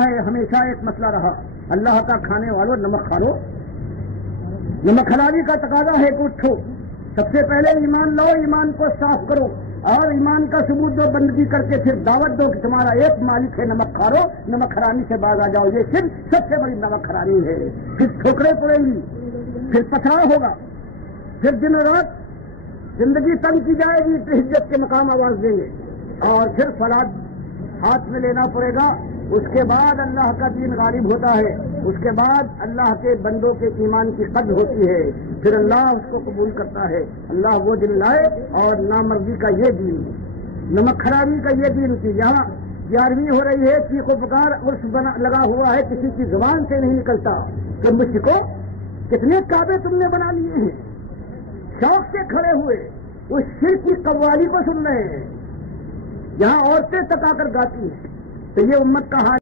ہے ہمیشہ ایک مسئلہ رہا، اللہ کا کھانے والوں نمک کھا لو، نمک حلالی کا تقاضا ہے کہ اٹھو، سب سے پہلے ایمان لاؤ، ایمان کو صاف کرو، اور ایمان کا ثبوت دو، بندگی کر کے پھر دعوت دو کہ تمہارا ایک مالک ہے، نمک کھا لو، نمک حرامی سے باز آ جاؤ۔ یہ صرف سب سے بڑی نمک حرامی ہے۔ پھر ٹھوکریں پڑیں گی، پھر پتھرا ہوگا، پھر دن رات زندگی تنگ کی جائے گی، پھر عزت کے مقام آواز دیں گے، اور پھر فلاد ہاتھ میں لینا پڑے گا۔ اس کے بعد اللہ کا دین غالب ہوتا ہے، اس کے بعد اللہ کے بندوں کے ایمان کی قدر ہوتی ہے، پھر اللہ اس کو قبول کرتا ہے۔ اللہ وہ دن لائے اور نامرضی کا یہ دین، نمک حرامی کا یہ دین کی یہاں 11ویں ہو رہی ہے، چیخ و پکار عرف لگا ہوا ہے، کسی کی زبان سے نہیں نکلتا کہ مجھ کو کتنے کعبے تم نے بنا لیے ہیں، شوق سے کھڑے ہوئے اس شرک کی قوالی کو سن رہے ہیں، یہاں عورتیں تک آ کر گاتی ہیں۔ تو یہ امت کا حال